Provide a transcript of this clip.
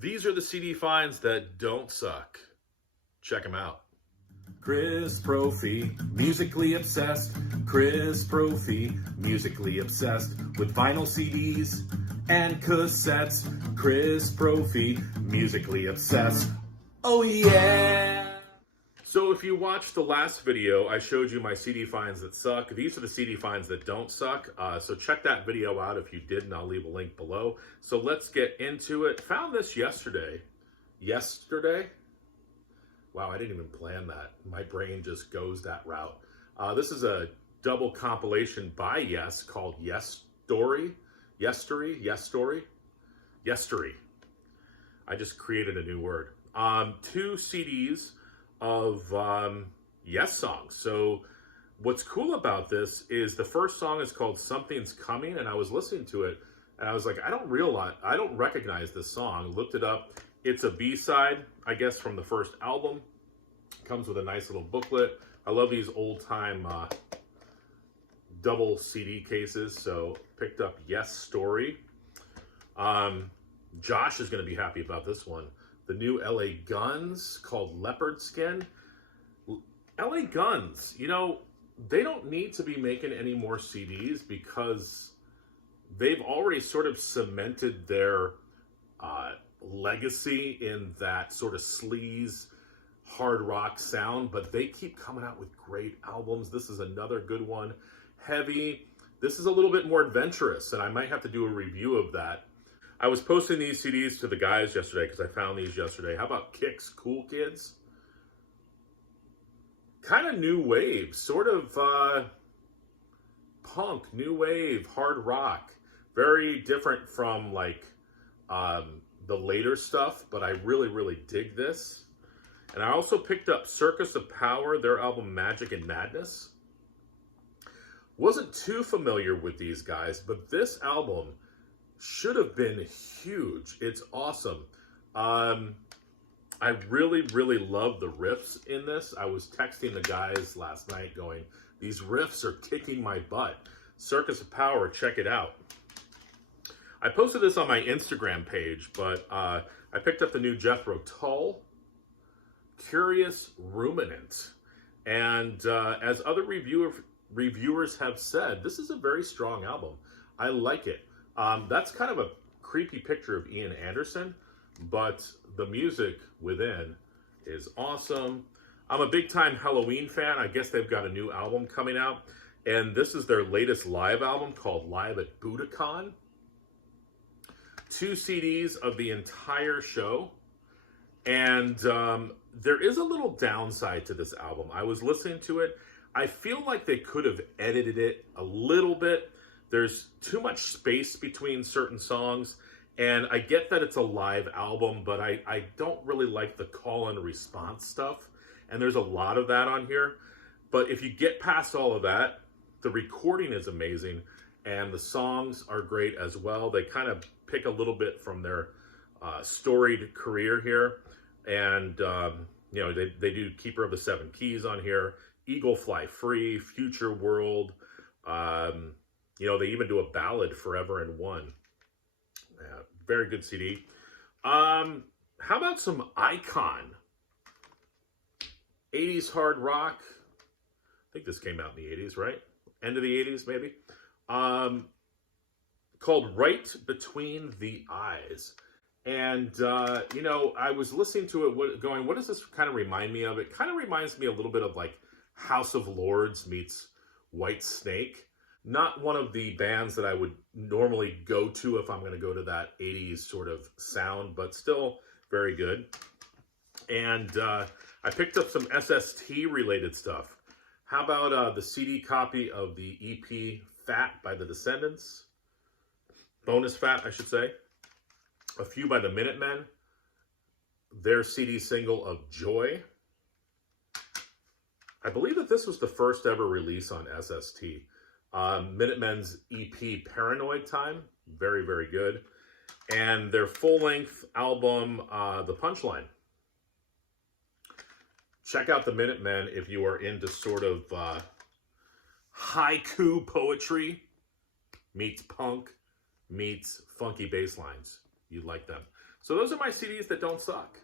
These are the CD finds that don't suck. Check them out. Chris Profi, musically obsessed. Chris Profi, musically obsessed with vinyl CDs and cassettes. Chris Profi, musically obsessed. Oh yeah! So if you watched the last video, I showed you my CD finds that suck. These are the CD finds that don't suck. So check that video out if you did, and I'll leave a link below. So let's get into it. Found this yesterday. Wow, I didn't even plan that. My brain just goes that route. This is a double compilation by Yes called Yes Story. Yestory. I just created a new word. 2 CDs of Yes songs. So what's cool about this is the first song is called Something's Coming, and I was listening to it and I was like, I don't recognize this song. Looked it up. It's a B-side, I guess, from the first album. Comes with a nice little booklet. I love these old-time double CD cases, so picked up Yes Story. Josh is going to be happy about this one. The new LA Guns called Leopard Skin. LA Guns, you know, they don't need to be making any more CDs because they've already sort of cemented their legacy in that sort of sleaze hard rock sound, but they keep coming out with great albums. This is another good one. Heavy. This is a little bit more adventurous, and I might have to do a review of that. I was posting these CDs to the guys yesterday because I found these yesterday. How about Kix Cool Kids? Kind of new wave, sort of punk, new wave, hard rock. Very different from like the later stuff, but I really, really dig this. And I also picked up Circus of Power, their album Magic and Madness. Wasn't too familiar with these guys, but this album should have been huge. It's awesome. I really, really love the riffs in this. I was texting the guys last night going, these riffs are kicking my butt. Circus of Power, check it out. I posted this on my Instagram page, but I picked up the new Jethro Tull, Curious Ruminant. And as other reviewers have said, this is a very strong album. I like it. That's kind of a creepy picture of Ian Anderson, but the music within is awesome. I'm a big-time Helloween fan. I guess they've got a new album coming out, and this is their latest live album called Live at Budokan. 2 CDs of the entire show, and there is a little downside to this album. I was listening to it. I feel like they could have edited it a little bit. There's too much space between certain songs, and I get that it's a live album, but I don't really like the call and response stuff, and there's a lot of that on here. But if you get past all of that, the recording is amazing, and the songs are great as well. They kind of pick a little bit from their storied career here, and you know, they do Keeper of the Seven Keys on here, Eagle Fly Free, Future World. You know, they even do a ballad, Forever and One. Very good CD. How about some Icon? 80s hard rock. I think this came out in the 80s, right? End of the 80s, maybe. Called Right Between the Eyes. And, you know, I was listening to it going, what does this kind of remind me of? It kind of reminds me a little bit of like House of Lords meets White Snake. Not one of the bands that I would normally go to if I'm going to go to that 80s sort of sound, but still very good. And I picked up some SST-related stuff. How about the CD copy of the EP Fat by the Descendants? Bonus Fat, I should say. A few by the Minutemen. Their CD single of Joy. I believe that this was the first ever release on SST. Minutemen's EP Paranoid Time, very, very good. And their full-length album, The Punchline. Check out the Minutemen if you are into sort of haiku poetry meets punk meets funky bass lines. You'd like them. So those are my CDs that don't suck.